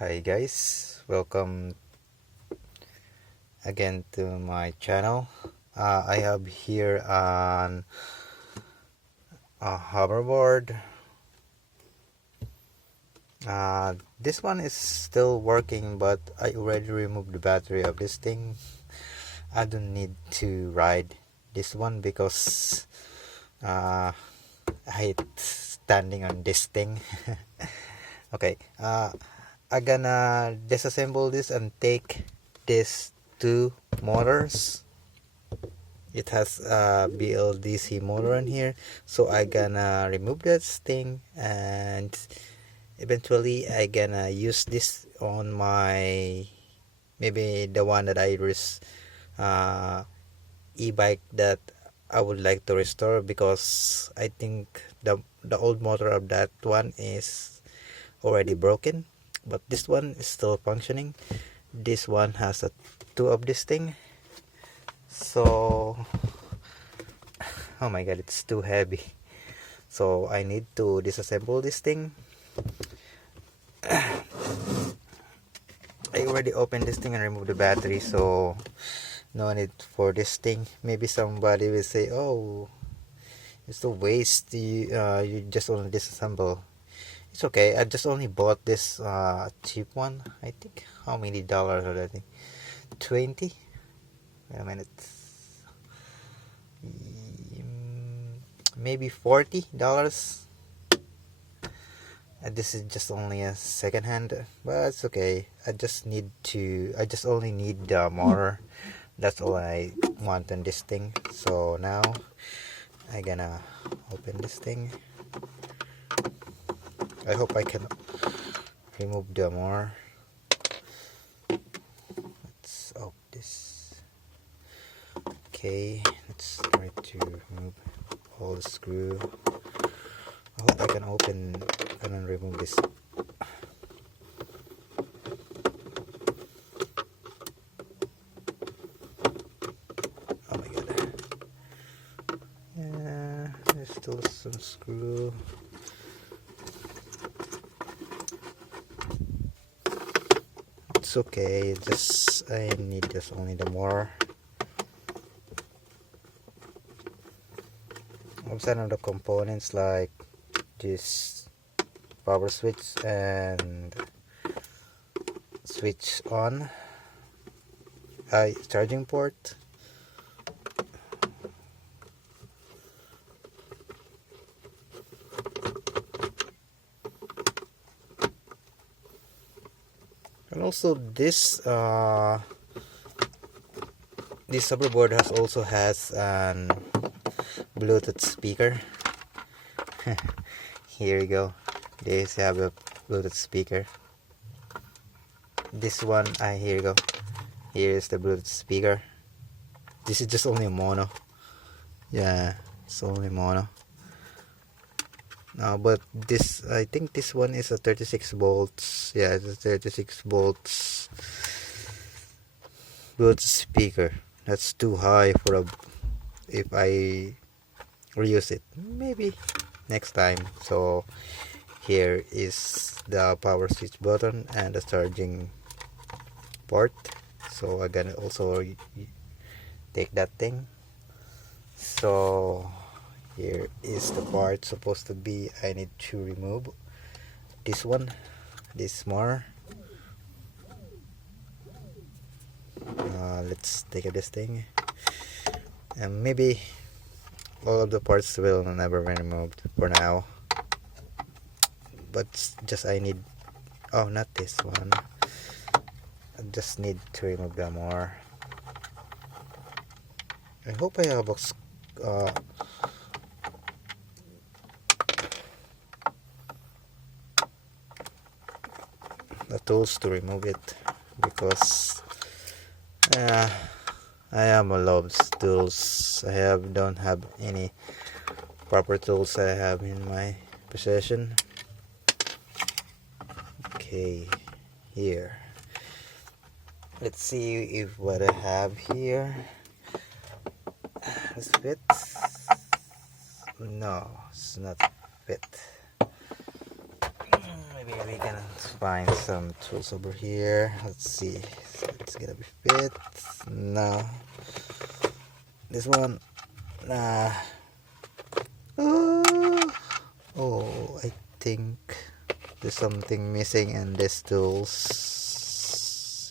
Hi guys, welcome again to my channel. I have here an a hoverboard. This one is still working, but I already removed the battery of this thing. I don't need to ride this one because I hate standing on this thing. Okay, I'm gonna disassemble this and take these two motors. It has a BLDC motor in here, so I gonna remove this thing, and eventually I gonna use this on my, maybe the one that I e-bike that I would like to restore, because I think the old motor of that one is already broken, but this one is still functioning. This one has a two of this thing, so oh my god, it's too heavy, so I need to disassemble this thing. I already opened this thing and removed the battery, so no need for this thing. Maybe somebody will say, oh, it's a waste, you just only disassemble. It's okay, I just only bought this cheap one. I think, how many dollars are that thing? 20? Wait a minute. Maybe $40. This is just only a second hand, but it's okay. I just only need the motor. That's all I want on this thing. So now I gonna open this thing. I hope I can remove the motor. Let's open this. Okay, let's try to remove all the screw. I hope I can open and remove this. Oh my god. Yeah, there's still some screw. It's okay, I need just only the motor. Some of the components like this power switch and switch on, charging port, and also this hoverboard has an Bluetooth speaker. Here you go. This have a Bluetooth speaker. This one, here you go. Here is the Bluetooth speaker. This is just only a mono. Yeah, it's only mono. But this, I think this one is a 36 volts. Yeah, it's a 36 volts Bluetooth speaker. That's too high for if I reuse it. Maybe next time. So here is the power switch button and the charging port, so I'm gonna also take that thing. So here is the part supposed to be. I need to remove this one, this more. Let's take this thing, and maybe all of the parts will never be removed for now, but just I need, oh, not this one, I just need to remove them more. I hope I have the tools to remove it, because I am a love tools. Don't have any proper tools that I have in my possession. Okay, here. Let's see if what I have here is fit. No, it's not fit. maybe we can find some tools over here. Let's see. So it's gonna be fit. No. This one. Nah. Oh, I think there's something missing in this tools.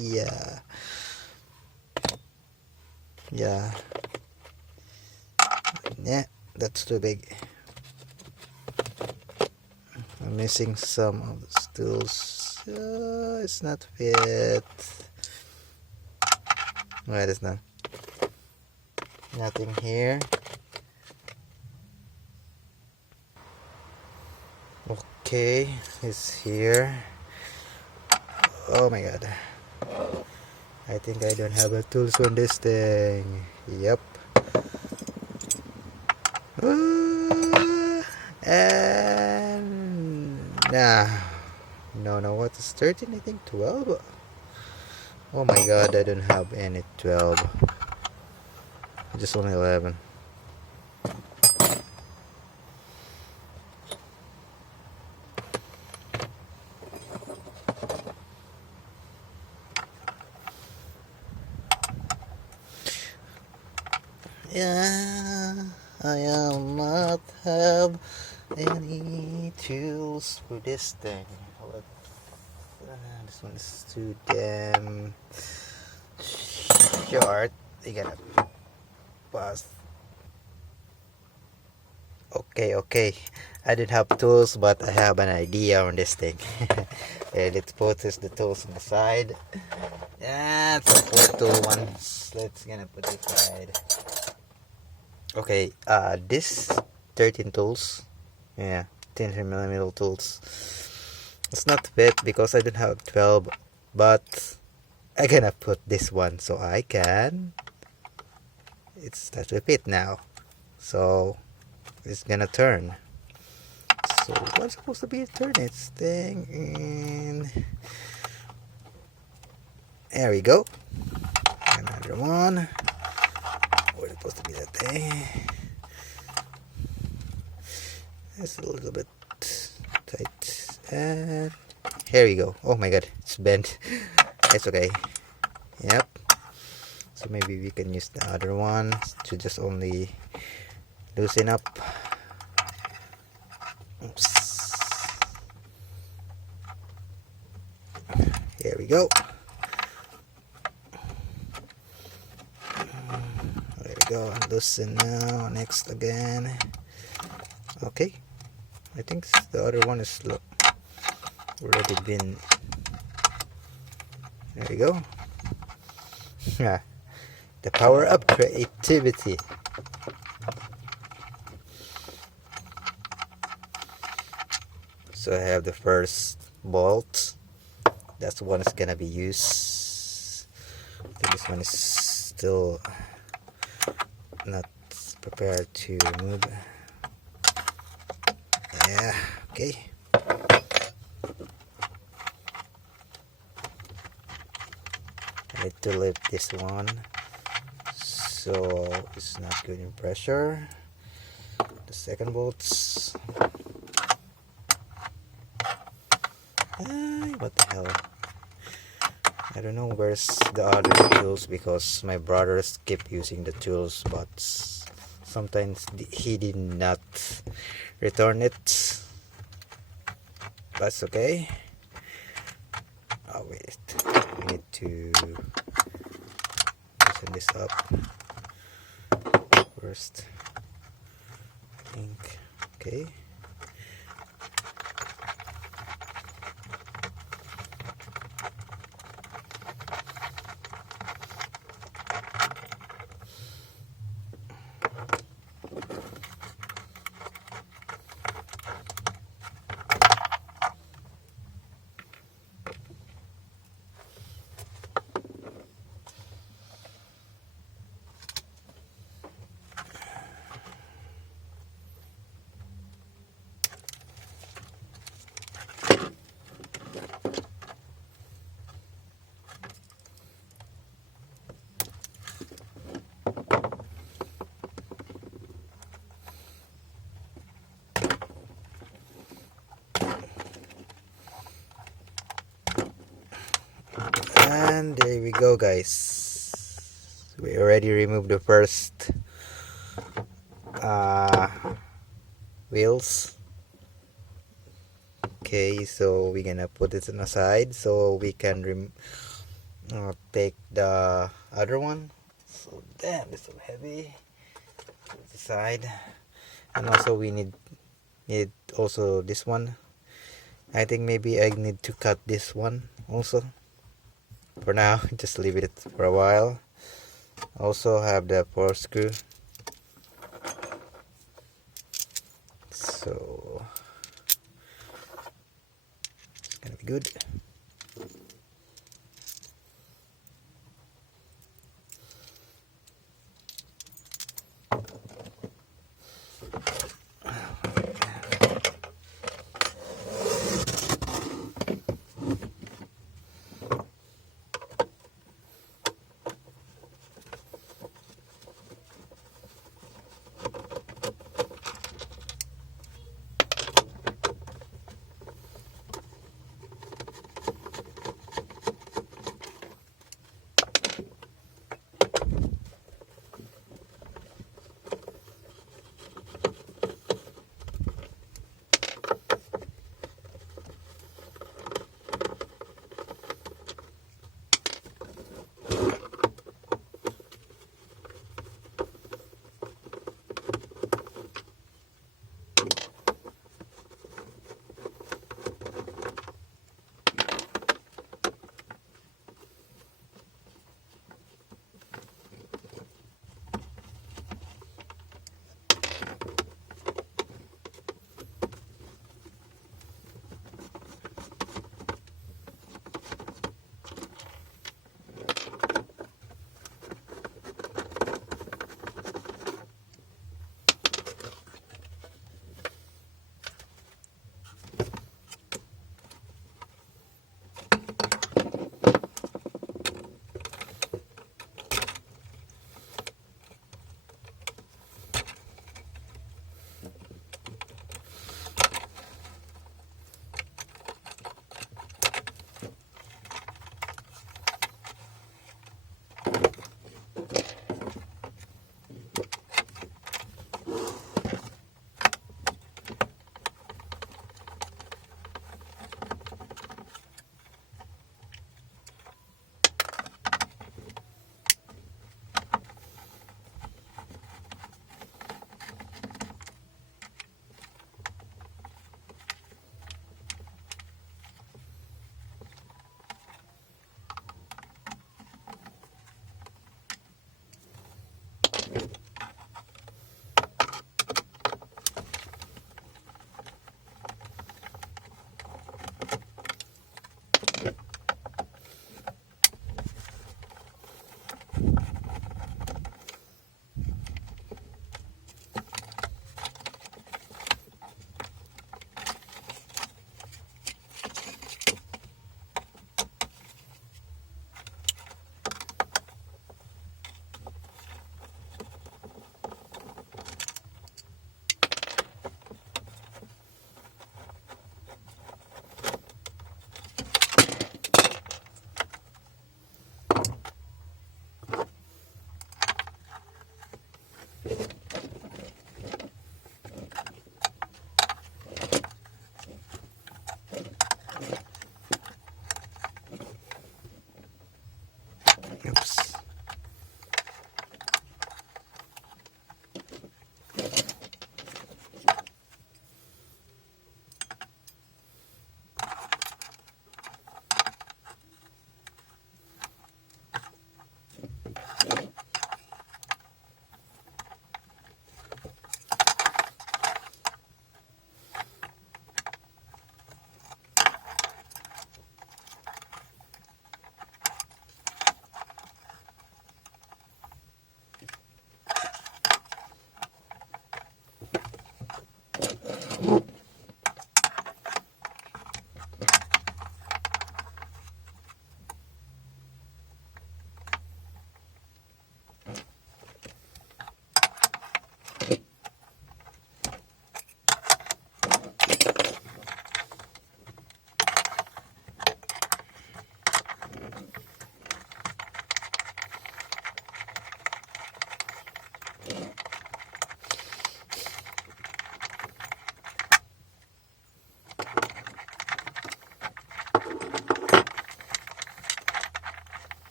Yeah. That's too big. I'm missing some of the tools. It's not fit. Wait, it's not. Nothing here. Okay, it's here. Oh my god. I think I don't have the tools on this thing. Yep. And no, what is 13? I think 12. Oh my god, I don't have any 12. Just only 11. I will not have any tools for this thing. This one is too damn short. You gotta pass. Okay. I didn't have tools, but I have an idea on this thing. Let's put the tools on the side. It's a 4 tool ones. Let's gonna put it aside. Okay, this 13 tools, 10mm tools. It's not fit because I don't have 12, but I gonna put this one so I can. It's starts to fit now, so it's gonna turn. So what's supposed to be a turn? It's thing, and there we go. Another one. Where's supposed to be that thing? It's a little bit tight, and here we go. Oh my god, it's bent. It's okay. Yep. So maybe we can use the other one to just only loosen up. Oops. Here we go. There we go. Loosen now. Next again. Okay. I think the other one is already been. There we go. Yeah. The power of creativity. So I have the first bolt. That's the one that's gonna be used. I think this one is still not prepared to move. Yeah, okay. I need to lift this one so it's not good in pressure. The second bolts. What the hell? I don't know where's the other tools because my brothers keep using the tools, but sometimes he did not return it. That's okay. Oh wait, we need to loosen this up first. I think. Okay. And there we go, guys. We already removed the first wheels. Okay, so we're gonna put it on the side so we can take the other one. So damn, it's so heavy. Put it aside. And also we need also this one. I think maybe I need to cut this one also. For now, just leave it for a while. Also have the 4 screw. So it's gonna be good.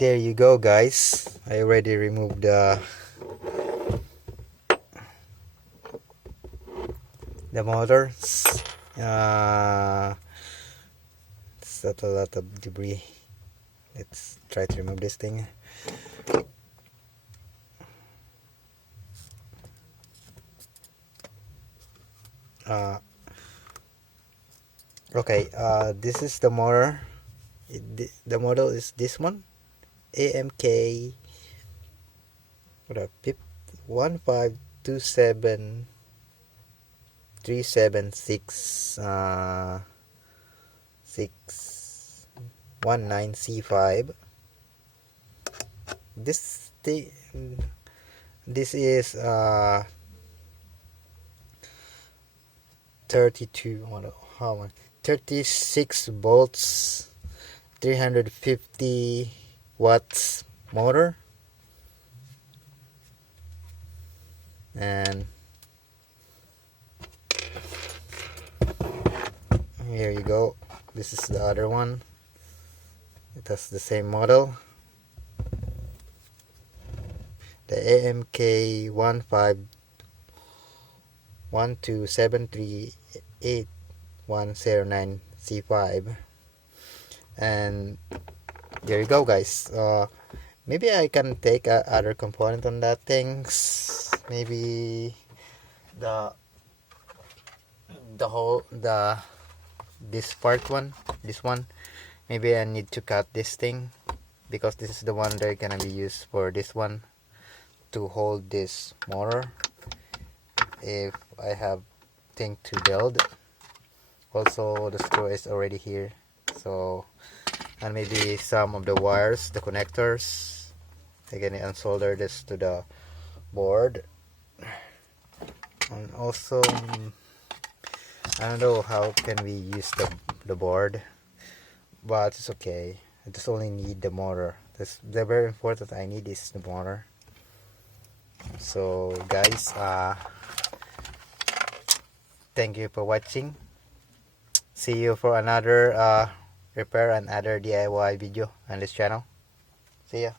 there you go, guys. I already removed the motors. It's not a lot of debris. Let's try to remove this thing. Okay, this is the motor. The model is this one, AMK 1527376 619C5. This is 32, how much, 36 volts, 350 watts motor, and here you go. This is the other one. It has the same model, the AMK 15127381109C5. And there you go, guys. Maybe I can take other component on that things. Maybe this one. Maybe I need to cut this thing, because this is the one they're gonna be used for this one to hold this motor if I have thing to build. Also, the screw is already here, so, and maybe some of the wires, the connectors, I'm gonna unsolder this to the board. And also, I don't know how can we use the board, but it's okay. I just only need the motor. The very important I need is the motor. So guys, thank you for watching. See you for another repair and other DIY video on this channel. See ya.